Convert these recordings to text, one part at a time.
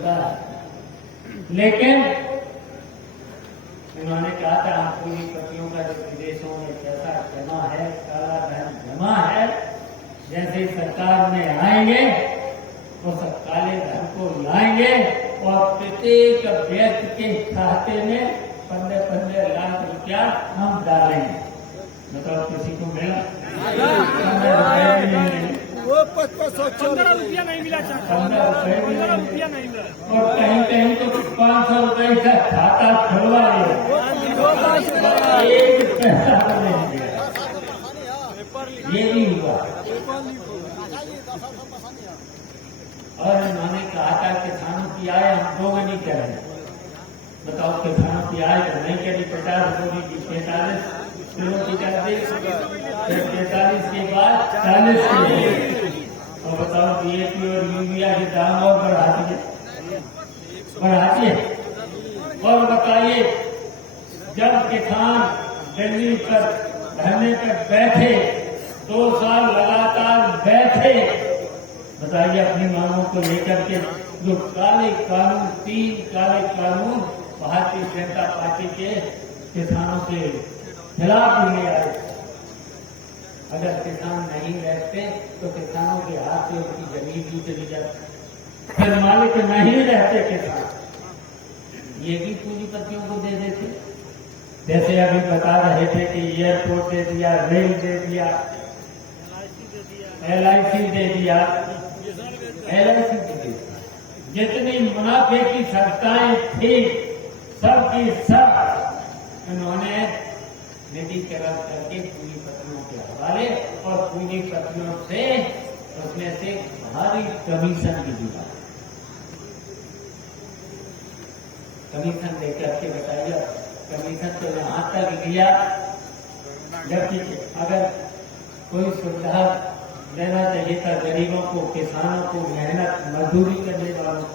होता है। लेकिन उन्होंने कहा था हम पूंजीपतियों का जो विदेशों में पैसा जमा है, काला धन जमा है, जैसे ही सरकार में आएंगे वो सब काले धन को लाएंगे और प्रत्येक व्यक्ति के खाते में 15-15 लाख रुपया हम डालेंगे। बताओ किसी को मिला? 15 रुपया नहीं मिला, 15 रुपया नहीं मिला। और कहीं कहीं तो 500 रुपए का खाता खुलवा लिया, एक पैसा तो नहीं दिया। ये भी हुआ। और इन्होंने कहा था किसानों की आय हम दोगुनी करें। बताओ किसानों की आय तो नहीं करी, 50 बोरी की 45 किलो की कर दी, 45 के बाद 40 की। और बताओ DAP और यूरिया के दाम और बढ़ा दिए। और बताइए जब किसान दिल्ली पर धरने पर बैठे, 2 साल लगातार बैठे, बताइए अपनी मांगों को लेकर के, जो काले कानून 3 काले कानून भारतीय जनता पार्टी के किसानों के खिलाफ ले आए। अगर किसान नहीं रहते तो किसानों के हाथ से उनकी जमीन भी चली जाती, फिर मालिक नहीं रहते किसान, ये भी पूंजीपतियों को दे देते। जैसे अभी बता रहे थे कि एयरपोर्ट दे दिया, रेल दे दिया, LIC दे दिया, LIC दे दिया। जितनी मुनाफे की संस्थाएं थी सबकी सब इन्होंने निजीकरण करके पूंजीपतियों के हवाले, और पूंजीपतियों से उसमें से भारी कमीशन भी दिया। कमीशन देकर के बताइए, कमीशन तो यहाँ तक लिया, जबकि अगर कोई सुविधा देना चाहिए था गरीबों को, किसानों को, मेहनत मजदूरी करने वालों,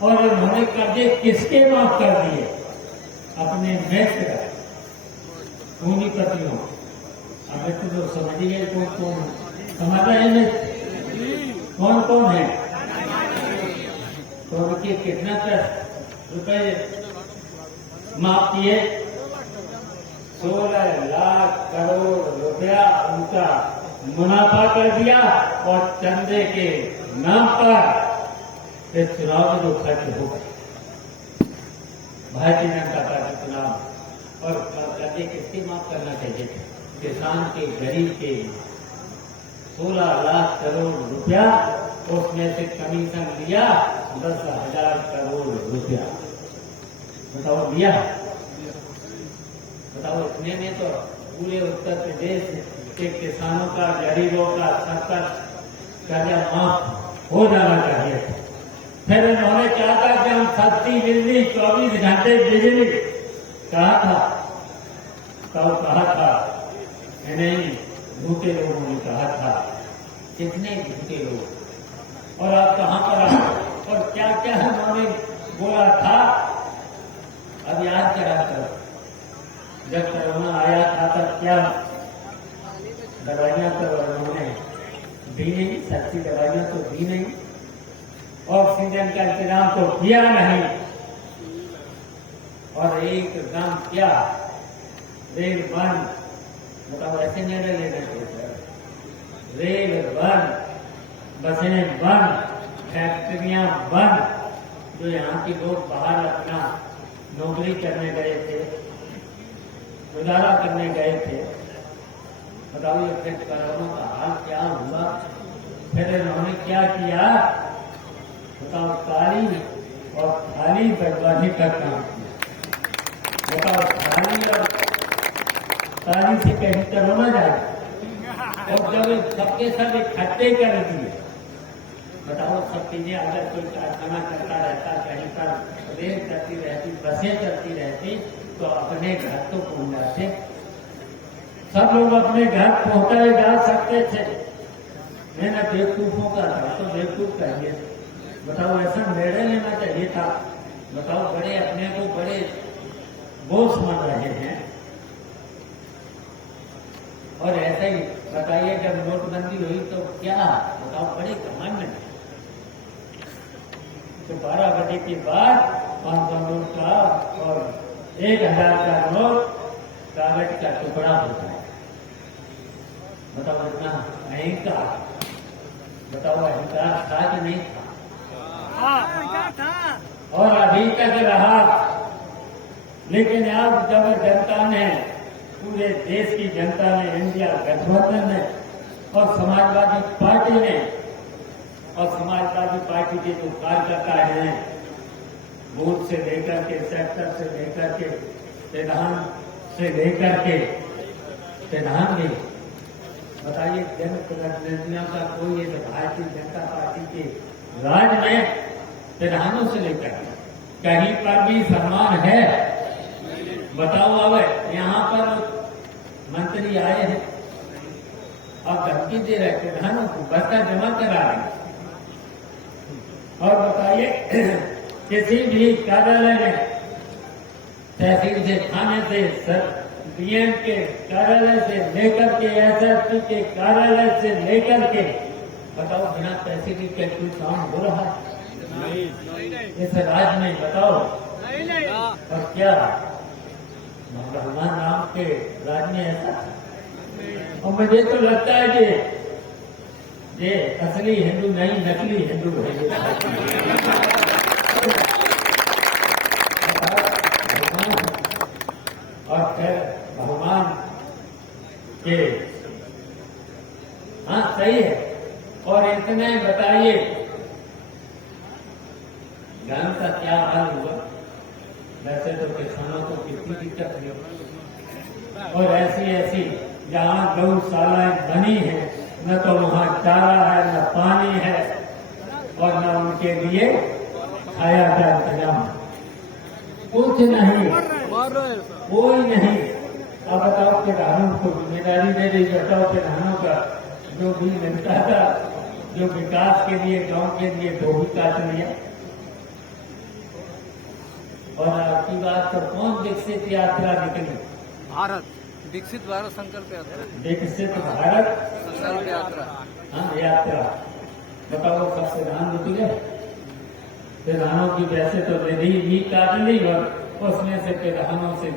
और उन्होंने कर्जे किसके माफ कर दिए? अपने मित्र पूंजीपतियों। अब तो समझिए कौन कौन समझ रहे हैं, कौन कौन है? तो उनके कितना रुपए माफ किए? 16 लाख करोड़ रुपया उनका मुनाफा कर दिया, और चंदे के नाम पर चुनाव में जो खर्च हो गए भारतीय जनता पार्टी चुनाव, और कर्जे किसके माफ करना चाहिए? किसान के, गरीब के 16 लाख करोड़ रुपया, उसमें से कमीशन लिया 10,000 करोड़ रुपया। बताओ लिया? बताओ इतने में तो पूरे उत्तर प्रदेश के किसानों का, गरीबों का सबका कर्जा माफ हो जाना चाहिए। फिर उन्होंने कहा था कि हम सस्ती बिजली, 24 घंटे बिजली, कहा था, तब कहा था, नहीं भूखे लोगों ने कहा था। कितने भूखे लोग, और आप कहां पर आए और क्या क्या उन्होंने बोला था? अब याद करा करो, जब कोरोना आया था तब क्या दवाइयां तो उन्होंने दी नहीं, सस्ती दवाइयां तो दी नहीं, ऑक्सीजन का इंतजाम तो किया नहीं, और एकदम क्या रेल बंद। बताओ ऐसे निर्णय लेना चाहिए? रेल बंद, बसें बंद, फैक्ट्रियां बंद। जो यहाँ के लोग बाहर अपना नौकरी करने गए थे, गुजारा करने गए थे, बताओ ये फिर कोरोना का हाल क्या हुआ? फिर इन्होंने क्या किया? बताओ ताली और थाली बर्बादी का काम किया। बताओ थाली और ताली से कहीं कोरोना जाए, और जब सबके सब इकट्ठे कर दिए। बताओ सब चीजें, अगर कोई कारखाना करता रहता, कहीं पर रेल चलती रहती, बसें चलती रहती, तो अपने घर तो पहुंच जाते, सब लोग अपने घर पहुंचाए जा सकते थे। मैं ना बेवकूफों का था, तो बेवकूफ कहिए। बताओ ऐसा निर्णय लेना चाहिए था? बताओ बड़े अपने को बड़े बोझ मान रहे हैं। और ऐसे ही बताइए जब नोटबंदी हुई तो क्या, बताओ बड़े घमंड में तो 12 बजे के बाद 500 नोट का और 1000 का नोट कागज का टुकड़ा होता है। बताओ इतना अहंकार, बताओ अहंकार था कि नहीं था? और अभी तक रहा। लेकिन अब जब जनता ने, पूरे देश की जनता ने, इंडिया गठबंधन ने और समाजवादी पार्टी ने, और समाजवादी पार्टी के जो कार्यकर्ता हैं, बूथ से लेकर के, सेक्टर से लेकर के, प्रधान से लेकर के प्रधान भी, बताइए जनप्रतिनिधियों का कोई भारतीय जनता पार्टी के राज में प्रधानों से लेकर कहीं पर भी सम्मान है? बताओ। अब यहाँ पर मंत्री आए हैं और धमकी दे रहे प्रधानों को, बस्ता जमा करा रहे हैं। और बताइए किसी भी कार्यालय में, तहसील से, थाने से, डीएम के कार्यालय से लेकर के, एसएसपी के कार्यालय से लेकर के, बताओ बिना तहसील के कोई काम हो रहा है इस राज्य में? बताओ। और क्या भगवान राम के राज में ऐसा? और मुझे तो लगता है कि ये असली हिंदू नहीं, नकली हिंदू है। और फिर भगवान के, हाँ सही है। और इतने बताइए गांव का क्या हाल हुआ? वैसे तो किसानों को कितनी दिक्कत हुई, और ऐसी जहाँ गौशालाएं बनी है, न तो वहाँ चारा है, न पानी है, और न उनके लिए खाया का इंतजाम, कुछ नहीं, कोई नहीं। अब बताओ किसानों को जिम्मेदारी दे दी, बताओ किसानों का जो भी मिलता था, जो विकास के लिए, गांव के लिए, वो भी काट लिया। और आपकी बात तो कौन विकसित यात्रा निकली? भारत विकसित भारत संकल्प यात्रा, विकसित भारत संकल्प यात्रा। हाँ यात्रा, बताओ सबसे प्रधान निकले। प्रधानों की वैसे तो निधि भी काट ली, और उसमें से प्रधानों से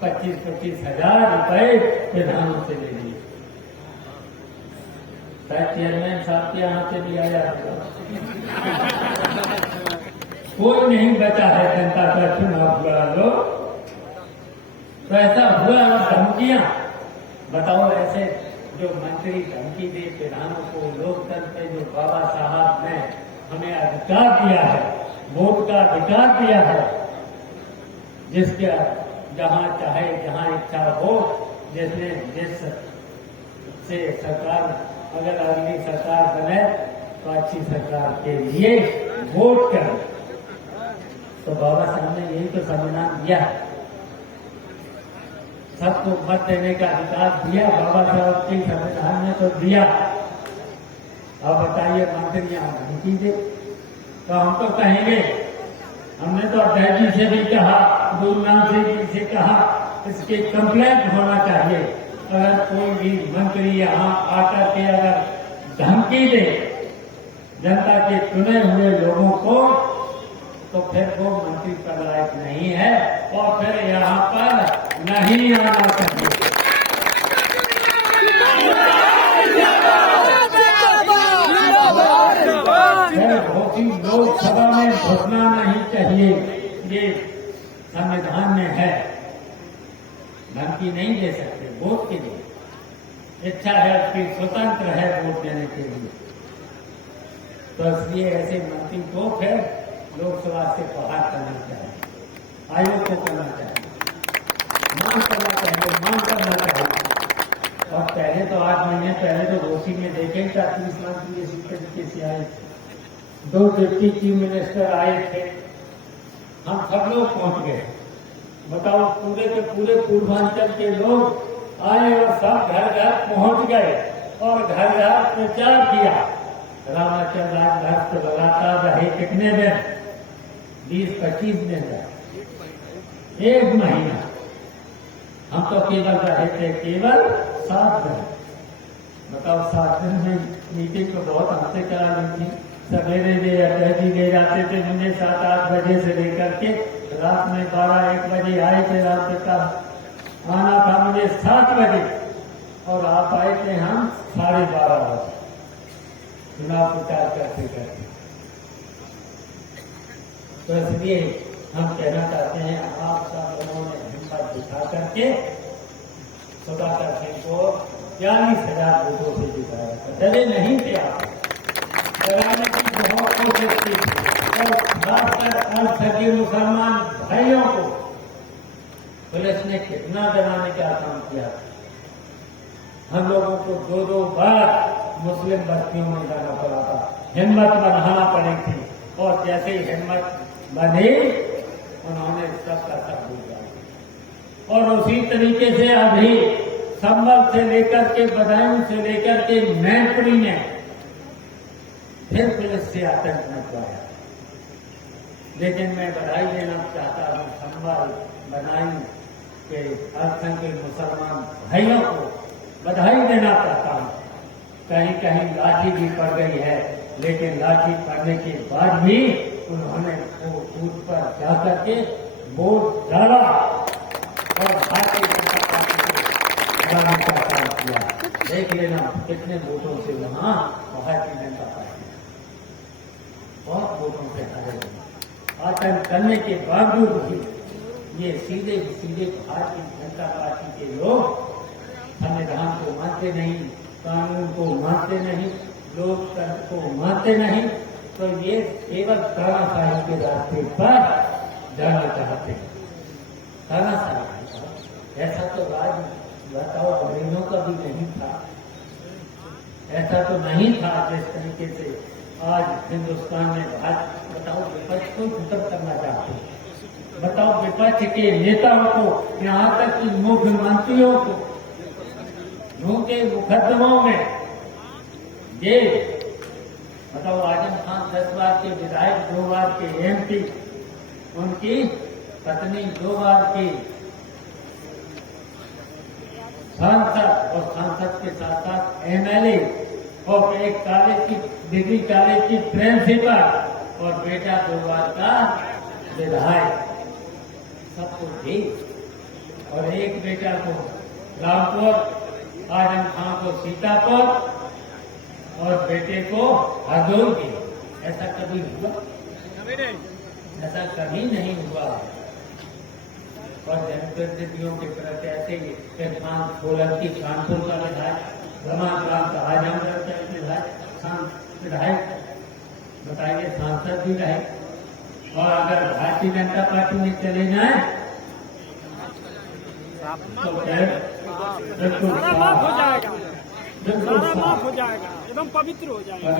25-25 हजार रुपए प्रधानों से ले लिए। शायद चेयरमैन साहब के यहाँ से भी आया कोई नहीं बचा है जनता का चुनाव हुआ लो, तो ऐसा हुआ। और धमकियां, बताओ ऐसे जो मंत्री धमकी दे प्रधानों को, लोकतंत्र पे जो बाबा साहब ने हमें अधिकार दिया है, वोट का अधिकार दिया है, जिसके जहां चाहे, जहां इच्छा हो, जिसने जिस से सरकार, अगर अगली सरकार बने तो अच्छी सरकार के लिए वोट करें। तो बाबा साहब ने यही तो संविधान दिया, सबको मत देने का अधिकार दिया बाबा साहब के संविधान ने तो दिया। अब बताइए मंत्री धमकी दे तो हम तो कहेंगे, हमने तो अध्यक्ष जी से भी कहा, गुरुनाथ जी से कहा, इसकी कंप्लेंट होना चाहिए। अगर कोई भी मंत्री यहाँ आकर के अगर धमकी दे जनता के चुने हुए लोगों को, तो फिर वो मंत्री पद लायक नहीं है, और फिर यहाँ पर नहीं आना चाहिए। लोकसभा में घुसना नहीं चाहिए, ये संविधान में है। धमकी नहीं दे सकते वोट के लिए, इच्छा है उसकी, स्वतंत्र है वोट देने के लिए। तो इसलिए ऐसे मंत्री को फिर लोकसभा से बाहर करना चाहिए, आयोग को करना चाहिए, मांग करना चाहिए, मांग करना चाहिए। और पहले तो 8 महीने पहले तो घोषी में देखे 30 मंत्री इसी तरीके से आए थे, 2 डिप्टी चीफ मिनिस्टर आए थे, हम सब लोग पहुंच गए। बताओ पूरे के पूरे पूर्वांचल के लोग आए और सब घर घर पहुंच गए और घर घर प्रचार किया। रामाचल राजभक्त लगातार रहे कितने दिन? 20-25 दिन रहे, 1 महीना। हम तो केवल रहे थे केवल 7 दिन। बताओ 7 दिन में मीटिंग तो बहुत हमसे करा ली थी, सवेरे ले जाते थे मुझे 7-8 बजे से लेकर के रात में 12-1 बजे आए थे। रात का आना था मुझे 7 बजे और आप आए थे हम 12:30 बजे चुनाव प्रचार करते करते। तो इसलिए हम कहना चाहते हैं आप सब लोगों ने हिम्मत दिखा करके सुधाकर सिंह को 40,000 वोटों से जिताया था। डरे नहीं थे आप, डराने की बहुत कोशिश की और खासकर अल्पसंख्यक मुसलमान भाइयों को पुलिस ने कितना डराने का काम किया। हम लोगों को 2-2 बार मुस्लिम बस्तियों में जाना पड़ा था, हिम्मत बनाना पड़ी थी और जैसे ही हिम्मत बनी उन्होंने सबका सब भूल दिया। और उसी तरीके से अभी संभल से लेकर के बदायूं से लेकर के मैनपुरी में फिर पुलिस से आतंक मचवाया। लेकिन मैं बधाई देना चाहता हूं संभल बदायूं के अल्पसंख्यक मुसलमान भाइयों को बधाई देना चाहता हूं। कहीं कहीं लाठी भी पड़ गई है, लेकिन लाठी पड़ने के बाद भी उन्होंने वो बूथ पर जाकर के वोट डाला और भारतीय जनता पार्टी को हराने का काम किया। देख लेना कितने वोटों से वहां भारतीय जनता पार्टी बहुत वोटों से हारे। आतंक करने के बावजूद भी ये सीधे भारतीय जनता पार्टी के लोग संविधान को मानते नहीं, कानून को मानते नहीं, लोकतंत्र को मानते नहीं, तो ये केवल तानाशाही के रास्ते पर जाना चाहते हैं। तानाशाही ऐसा तो राज बताओ अंग्रेजों का भी नहीं था, ऐसा तो नहीं था जिस तरीके से आज हिंदुस्तान में बताओ विपक्ष को खत्म करना चाहते हैं। बताओ विपक्ष के नेताओं को, यहाँ तक कि मुख्यमंत्रियों को झूठे मुकदमों में ये बताओ आजम खान 10 बार के विधायक, 2 बार के MP, उनकी पत्नी 2 बार की सांसद और सांसद के साथ साथ MLA और एक कॉलेज की डिग्री कॉलेज की प्रिंसिपल और बेटा 2 बार का विधायक, सबको दी। और एक बेटा को रामपुर, आजम खान को सीतापुर और बेटे को हरदोई की। ऐसा कभी हुआ? ऐसा कभी नहीं हुआ। और जनप्रतिनिधियों के प्रति ऐसे ही इरफान सोलंकी कानपुर का विधायक, रमान राम का आजमगढ़ का विधायक बताइए, सांसद भी रहे। और अगर भारतीय जनता पार्टी में चले जाए तो बिल्कुल सारा माफ हो जाएगा, बिल्कुल सारा माफ हो जाएगा, एकदम पवित्र हो जाएगा।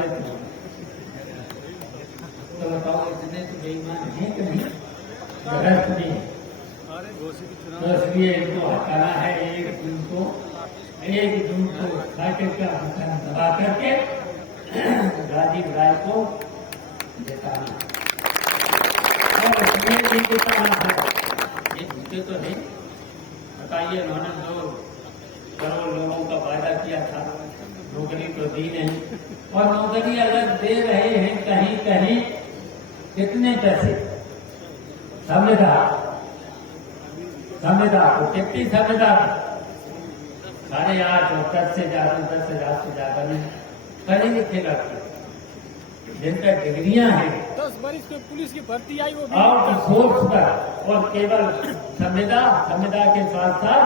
तो बताओ इतने तो बेईमान है कि नहीं? गलत नहीं। तो इसलिए इनको हटाना है। 1 जून को खाके का दबा करके राजीव राय को जिताना और उसमें भी जिताना है। ये जीते तो नहीं। बताइए, उन्होंने 2 करोड़ लोगों का वायदा किया था, नौकरी तो दी नहीं। और नौकरी अगर दे रहे हैं कहीं कहीं, कितने पैसे? संविधान को कितनी संविधान 8.5 और 10 से ज्यादा नहीं करेंगे थे जिनका डिग्रियां हैं। 10 बरिस में पुलिस की भर्ती आई, वो भी आउटसोर्स पर और केवल संविदा के साथ साथ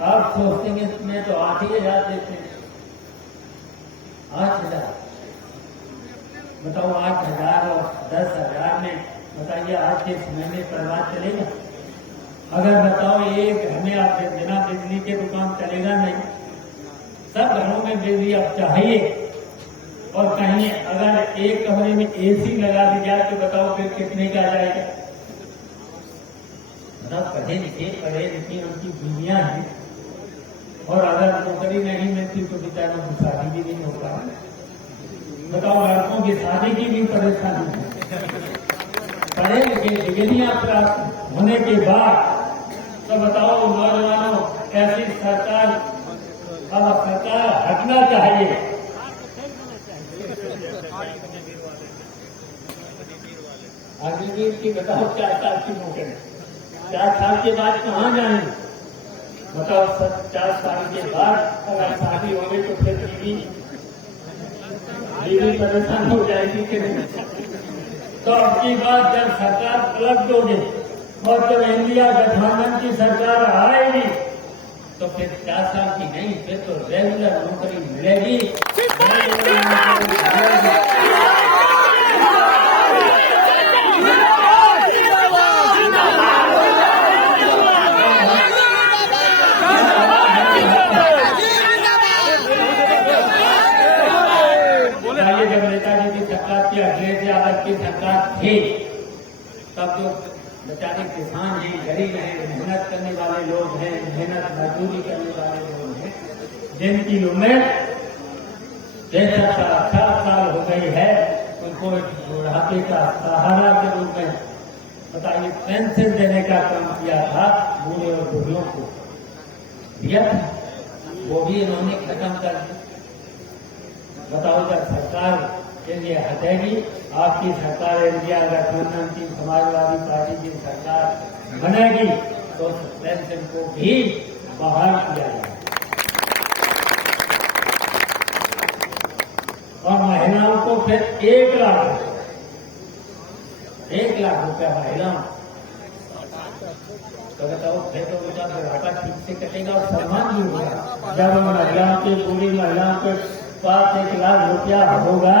आउटसोर्सिंग में तो 8,000 देते। 8,000 बताओ, 8,000 और 10,000 में बताइए आज के समय में परिवार चलेगा? अगर बताओ एक हमें आप बिना बिजली के दुकान चलेगा नहीं। सब घरों में बिजली अब चाहिए। और कहीं अगर एक कमरे में AC लगा दी जाए तो बताओ फिर कितने का जाएगा? मतलब पढ़े लिखे उनकी दुनिया है। और अगर नौकरी नहीं मिलती तो बेचारों की शादी भी नहीं हो पाती। बताओ लड़कों की शादी की भी परेशानी है। पढ़े लिखे डिग्रियां प्राप्त होने के बाद तो बताओ नौजवानों, ऐसी सरकार हटना चाहिए। अग्निवीर की बताओ 4 साल की नौकरी, 4 साल के बाद कहाँ जाए बताओ। 4 साल के बाद अगर शादी हो गई तो फिर बीवी परेशान हो जाएगी कि नहीं। तो अब की बात जब सरकार पलट दोगे और जब इंडिया गठबंधन की सरकार आएगी तो फिर 4 साल की नहीं, फिर तो रेगुलर नौकरी मिलेगी। जब नेताजी की सरकार थी, अखिलेश यादव की सरकार थी, तब जो बेचारे किसान हैं, गरीब हैं, मेहनत करने वाले लोग हैं, मेहनत मजदूरी करने वाले लोग हैं, जिनकी उम्र 63 साल हो गई है, उनको बुढ़ापे का सहारा के रूप में बताइए पेंशन देने का काम किया था। बूढ़े और बूढ़ियों को दिया था, वो भी इन्होंने खत्म कर दिया। बताओ जब सरकार के लिए हटेगी, आपकी सरकार इंडिया गठबंधन की समाजवादी पार्टी की सरकार बनेगी तो पेंशन को भी बहाल किया जाएगा। और महिलाओं को फिर 1 लाख रुपया महिलाओं तो बताओ फिर तो उनका बुढ़ापा ठीक से कटेगा और सम्मान भी होगा। जब महिलाओं की पूरी महिलाओं के पास 1 लाख रुपया होगा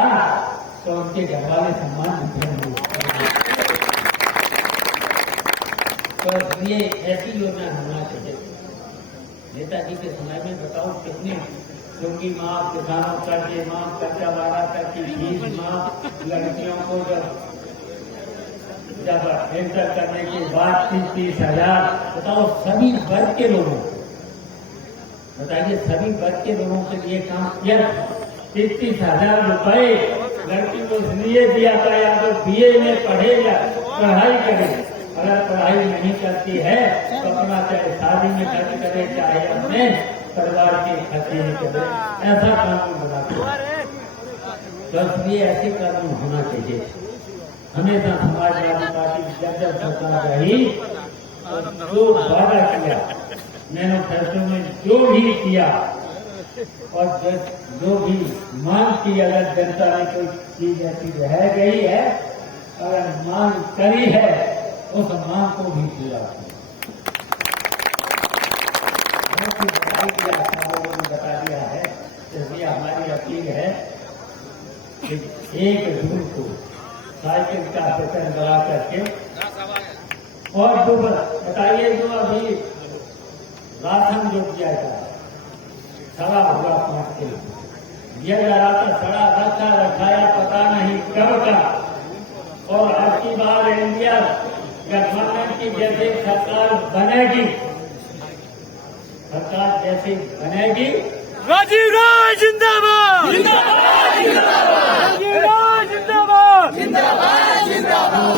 तो उनके घर वाले सम्मान देंगे। तो इसलिए ऐसी योजना होना चाहिए। नेताजी के समय में बताओ कितने चुंगी माफ, किसानों कर्जे माफ, कच्चा वाला तक की फीस माफ, लड़कियों को जब एंटर करने के बाद 30,000 बताओ सभी वर्ग के लोगों को, बताइए सभी वर्ग के लोगों के लिए काम किया। 30,000 रुपए लड़की को इसलिए दिया था या तो BA में पढ़े या पढ़ाई करे, अगर पढ़ाई नहीं करती है तो अपना चाहे शादी में खर्च करे, चाहे अपने परिवार के खर्चे में करे, ऐसा कानून बनाते हैं। तो इसलिए ऐसे कानून होना चाहिए। हमेशा समाजवादी पार्टी जब सरकार रही जो वादा किया, मैनिफेस्टो में जो भी किया और जो भी मांग की, अगर जनता ने कोई चीज ऐसी रह गई है, अगर मांग करी है उस मांग को भी पूरा किया। लोगों ने बता दिया है, इसलिए हमारी अपील है कि 1 जून को साइकिल का प्रचार करा करके और जो बताइए जो अभी राशन जो किया जाए सड़ा हुआ 5 किलो दिया जा रहा था, सड़ा रखाया पता नहीं कब का। और आज की बार इंडिया गठबंधन की जैसे सरकार बनेगी, राजीव राय जिंदाबाद।